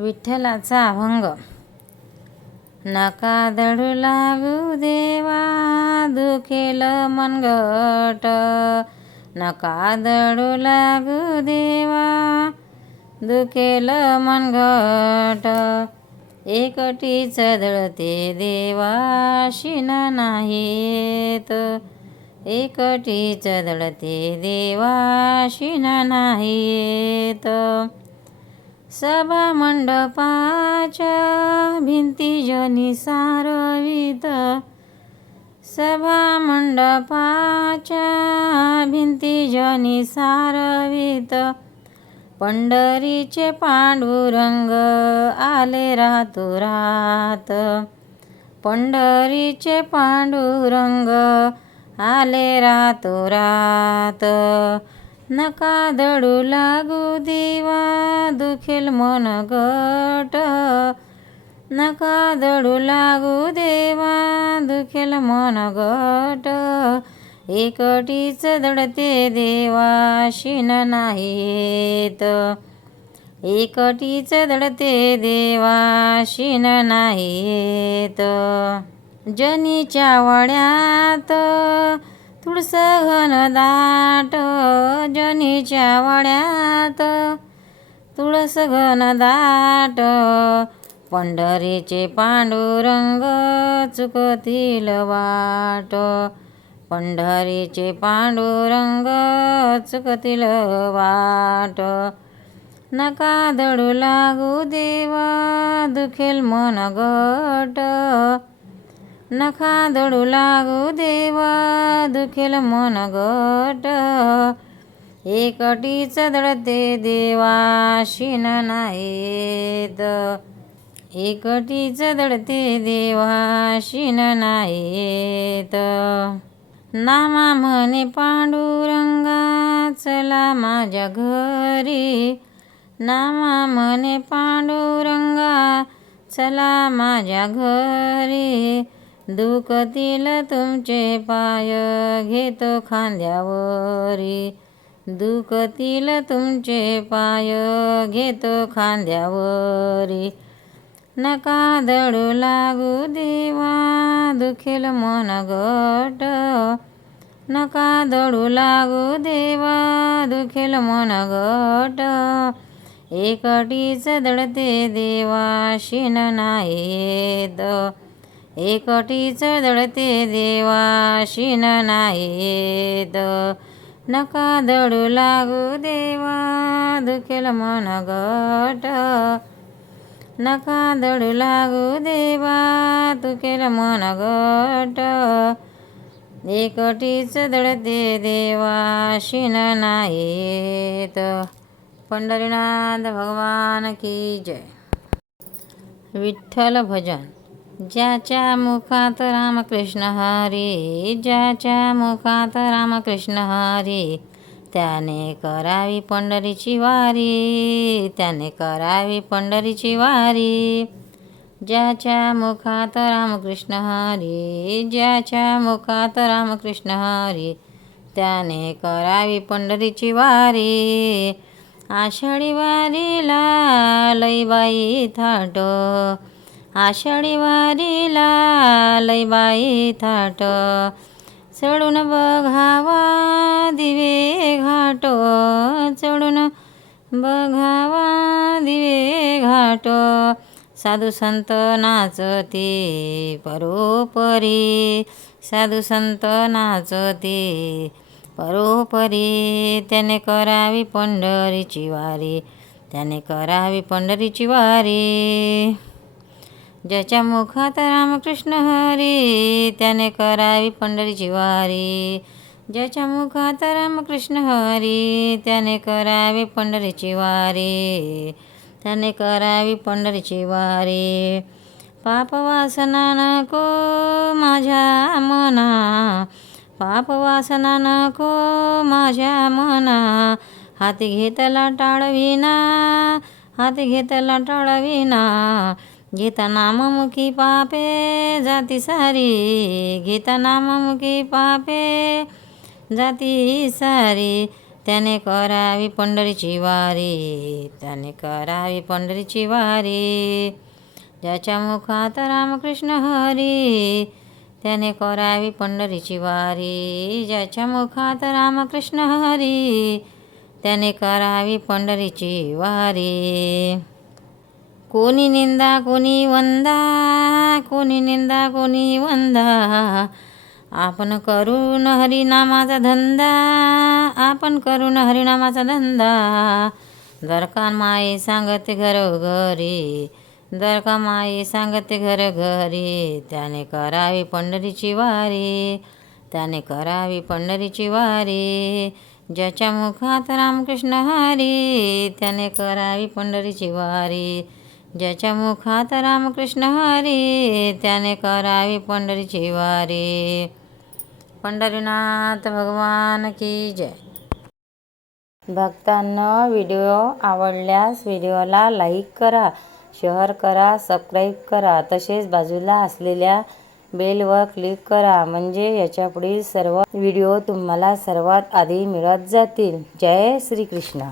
विठ्ठलाचा अभंग. नका दडू लागू देवा दुखेल मनगट. नका दडू लागू देवा दुखेल मनगट. एकटीच दळते देवा नाही नाहीत. एकटीच दळते देवा शिन नाहीत. सभा मंडपाच्या भिंती जनी सारवित. सभा मंडपाच्या भिंती जनी सारवित. पंढरीचे पांडुरंग आले रातोरात. पंढरीचे पांडुरंग आले रातोरात. नका दडू लागू दिवा. दुखेल मन गट. नका दडू लागू देवा दुखेल मन गट. एकटीच दडते देवा शिन नाहीत एकटीच दडते देवा शिन नाहीत जनीच्या वड्यात तुळस घन दाट. जनीच्या वड्यात तुळस घन दाट पंढरीचे पांडुरंग चुकतील वाट. पंढरीचे पांडुरंग चुकतील वाट. नका दडू लागू देवा दुखेल मन गट नका दडू लागू देवा दुखेल मन गट एकटीच दडते देवा शिन नाहीत. एकटीच दडते देवा शिन नाहीत. नामा म्हणे पांडुरंगा चला माझ्या घरी. नामा म्हणे पांडुरंगा चला माझ्या घरी. दुखतील तुमचे पाय घेतो खांद्यावरी. दुखतील तुमचे पाय. घेतो खांद्यावरी. नका दडू लागू देवा. दुखेल मन गट नका दडू लागू देवा. दुखेल मन गट एकटीच दडते देवा. शिन नाहीत. एकटीच दडते देवा. शिन नाहीत. नका दडू लागू देवा दुखेल मन गट नका दडू लागू देवा तुकेल मन गट एकटीच दडते देवा शिन नाहीत पंढरीनाथ भगवान की जय. विठ्ठल भजन. ज्याच्या मुखात रामकृष्ण हरी ज्याच्या मुखात रामकृष्ण हरी. त्याने करावी पंढरीची वारी त्याने करावी पंढरीची वारी. ज्याच्या मुखात रामकृष्ण हरी ज्याच्या मुखात रामकृष्ण हरी. त्याने करावी पंढरीची वारी. आषाढी वारीला लईबाई थाट आषाढी वारीला लईबाई थाट. चढून बघावा दिवे घाट. चढून बघावा दिवे घाट. साधू संत नाचते परोपरी. साधू संत नाचते परोपरी. त्याने करावी पंढरीची वारी. त्याने करावी पंढरीची वारी. ज्याच्या मुखात रामकृष्ण हरी त्याने करावी पंढरीची वारी ज्याच्या मुखात रामकृष्ण हरी त्याने करावी पंढरीची वारी त्याने करावी पंढरीची वारी पाप वासना नको माझ्या मना. पाप वासना नको माझ्या मना. हाती घेतला टाळविना हाती घेतला टाळविना. गीता नाममुखी पापे जाती सारी गीता नाममुखी पापे जाती सारी त्याने करावी पंढरीची वारी त्याने करावी पंढरीची वारी ज्याच्या मुखात रामकृष्ण हरी त्याने करावी पंढरीची वारी ज्याच्या मुखात रामकृष्ण हरी त्याने करावी पंढरीची वारी कोणी निंदा कोणी वंदा कोणी निंदा कोणी वंदा आपण करून हरिनामाचा धंदा आपण करून हरिनामाचा धंदा. दर का माई सांगते घरोघरी दर का माई सांगते घरोघरी त्याने करावी पंढरीची वारी त्याने करावी पंढरीची वारी. ज्याच्या मुखात रामकृष्ण हरी त्याने करावी पंढरीची वारी. ज्याच्या मुखात रामकृष्ण हरी त्याने करावी पंढरीची वारी. पंढरीनाथ भगवान की जय. भक्तांना व्हिडिओ आवडल्यास व्हिडिओला लाईक करा शेअर करा सबस्क्राईब करा. तसेच बाजूला असलेल्या बेलवर क्लिक करा म्हणजे याच्यापुढील सर्व व्हिडिओ तुम्हाला सर्वात आधी मिळत जातील. जय श्रीकृष्ण.